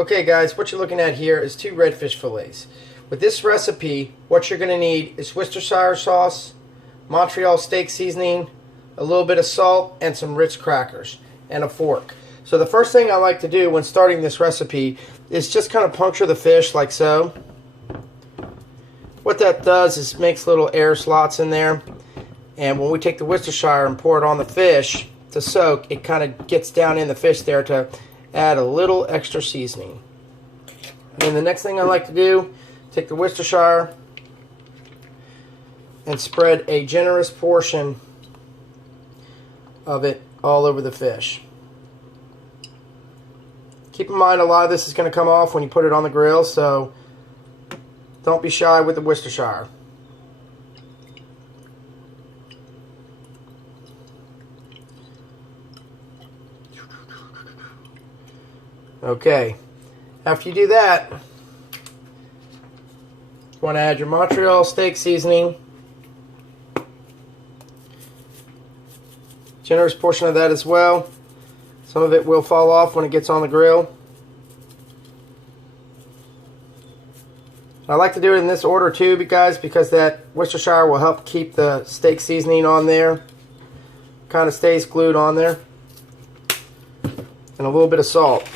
Okay guys, what you're looking at here is 2 redfish fillets. With this recipe, what you're going to need is Worcestershire sauce, Montreal steak seasoning, a little bit of salt, and some Ritz crackers, and a fork. So the first thing I like to do when starting this recipe is just kind of puncture the fish like so. What that does is makes little air slots in there, and when we take the Worcestershire and pour it on the fish to soak, it kind of gets down in the fish there to add a little extra seasoning. And then the next thing I like to do, take the Worcestershire and spread a generous portion of it all over the fish. Keep in mind a lot of this is going to come off when you put it on the grill, so don't be shy with the Worcestershire. Okay, after you do that, you want to add your Montreal steak seasoning. Generous portion of that as well. Some of it will fall off when it gets on the grill. I like to do it in this order too, guys, because that Worcestershire will help keep the steak seasoning on there. Kind of stays glued on there. And a little bit of salt.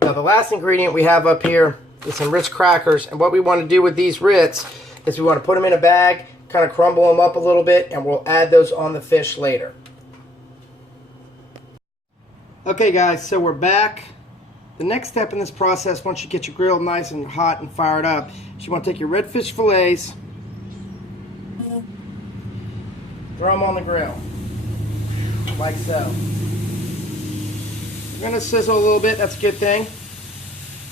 Now the last ingredient we have up here is some Ritz crackers, and what we want to do with these Ritz is we want to put them in a bag, kind of crumble them up a little bit, and we'll add those on the fish later. Okay guys, so we're back. The next step in this process, once you get your grill nice and hot and fired up, is you want to take your redfish fillets, throw them on the grill, like so. You're going to sizzle a little bit, that's a good thing.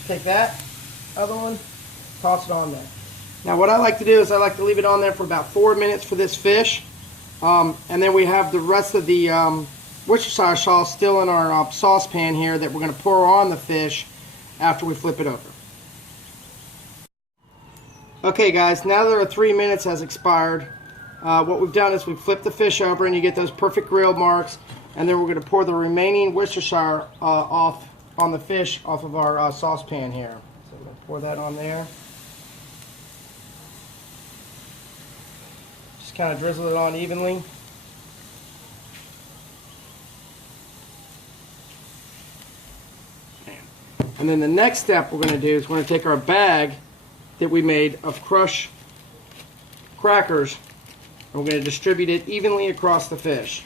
Take that other one, toss it on there. Now what I like to do is I like to leave it on there for about 4 minutes for this fish. And then we have the rest of the Worcestershire sauce still in our saucepan here that we're going to pour on the fish after we flip it over. Okay guys, now that our 3 minutes has expired, what we've done is we've flipped the fish over and you get those perfect grill marks, and then we're going to pour the remaining Worcestershire off on the fish off of our saucepan here. So we're going to pour that on there. Just kind of drizzle it on evenly. And then the next step we're going to do is we're going to take our bag that we made of crushed crackers and we're going to distribute it evenly across the fish.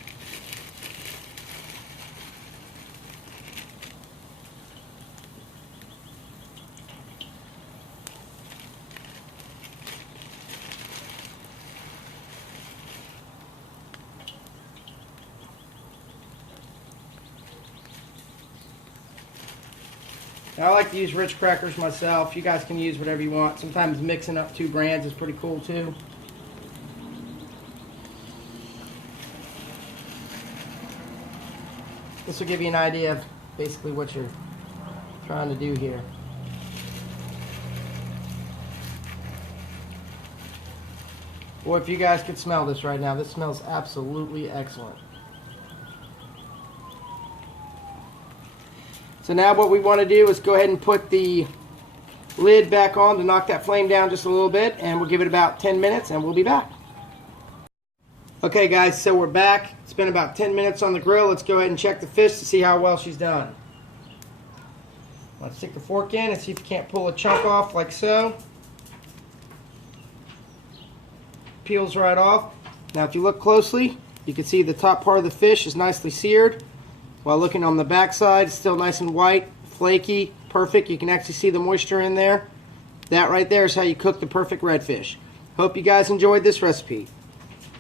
Now, I like to use Ritz crackers myself. You guys can use whatever you want. Sometimes mixing up 2 brands is pretty cool too. This will give you an idea of basically what you're trying to do here. Boy, if you guys could smell this right now, this smells absolutely excellent. So now what we want to do is go ahead and put the lid back on to knock that flame down just a little bit, and we'll give it about 10 minutes and we'll be back. Okay guys, so we're back. It's been about 10 minutes on the grill. Let's go ahead and check the fish to see how well she's done. Let's stick the fork in and see if you can't pull a chunk off like so. Peels right off. Now if you look closely, you can see the top part of the fish is nicely seared. While looking on the back side, it's still nice and white, flaky, perfect. You can actually see the moisture in there. That right there is how you cook the perfect redfish. Hope you guys enjoyed this recipe.